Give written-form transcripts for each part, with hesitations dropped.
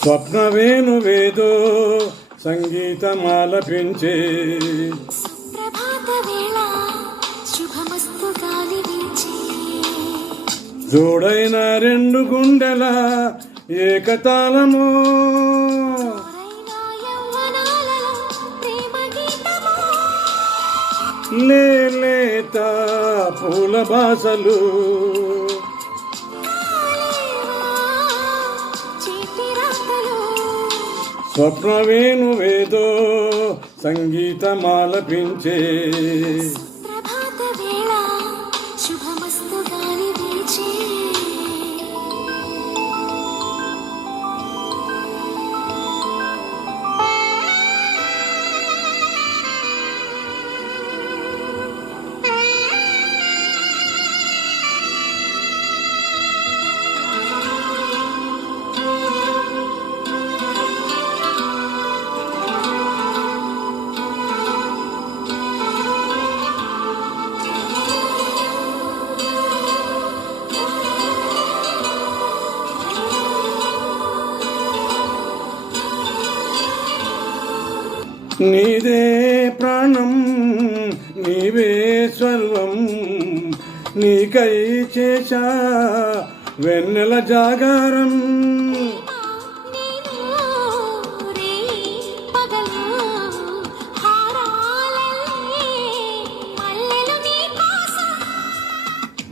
స్వప్న వేణువేదో సంగీతమాలపించే జోడైన రెండు గుండెల ఏకతాళము లేత పూల బాసలు స్వప్న వేణువేదో సంగీతమాలపించే నీదే ప్రాణం నీవే స్వర్వం నీకై చేశా వెన్నెల జాగారం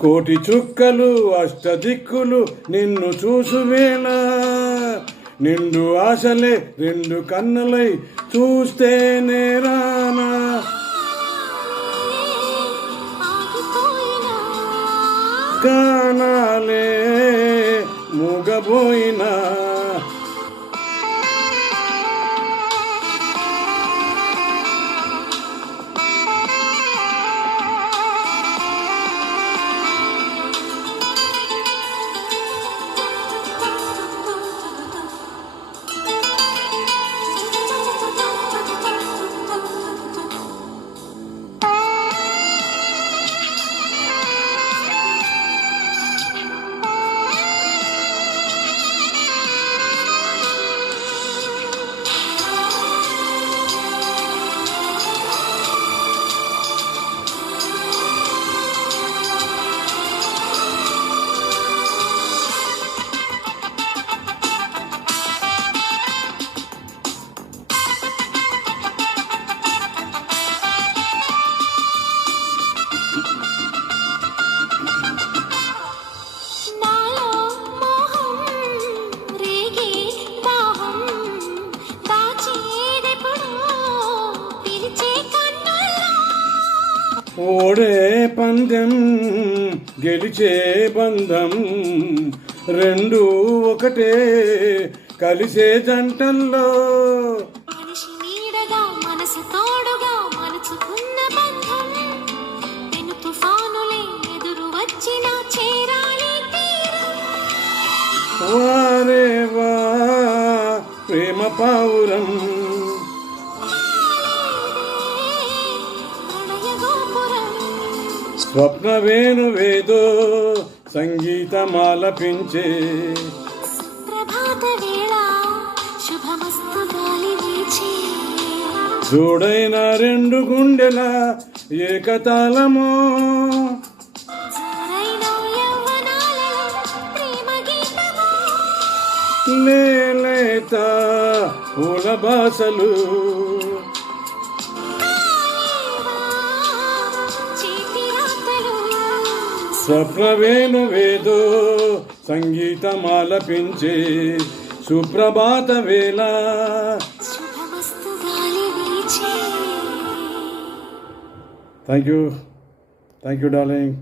కోటి చుక్కలు అష్టదిక్కులు నిన్ను చూసువేళ నిండు ఆశలే రెండు కన్నులై చూస్తేనే రానా కానాలే మూగబోయినా ఓడే పందెం గెలిచే బంధం రెండు ఒకటే కలిసే జంటల్లో మనసు తోడుగా మలుచుకున్న బంధం పెను తుఫానులే ఎదురు వచ్చిన చేరాలి వారే వా ప్రేమ పావురం స్వప్న వేణువేదో సంగీతమాలపించే ప్రభాత వేళ శుభమస్తు గాలి వీచే జోడైన రెండు గుండెల ఏకతాళము లేత పూల బాసలు స్వప్న వేణువేదో సంగీతమాలపించే సుప్రభాత వేళ. శుభమస్తు గాలి వీచే. Thank you darling.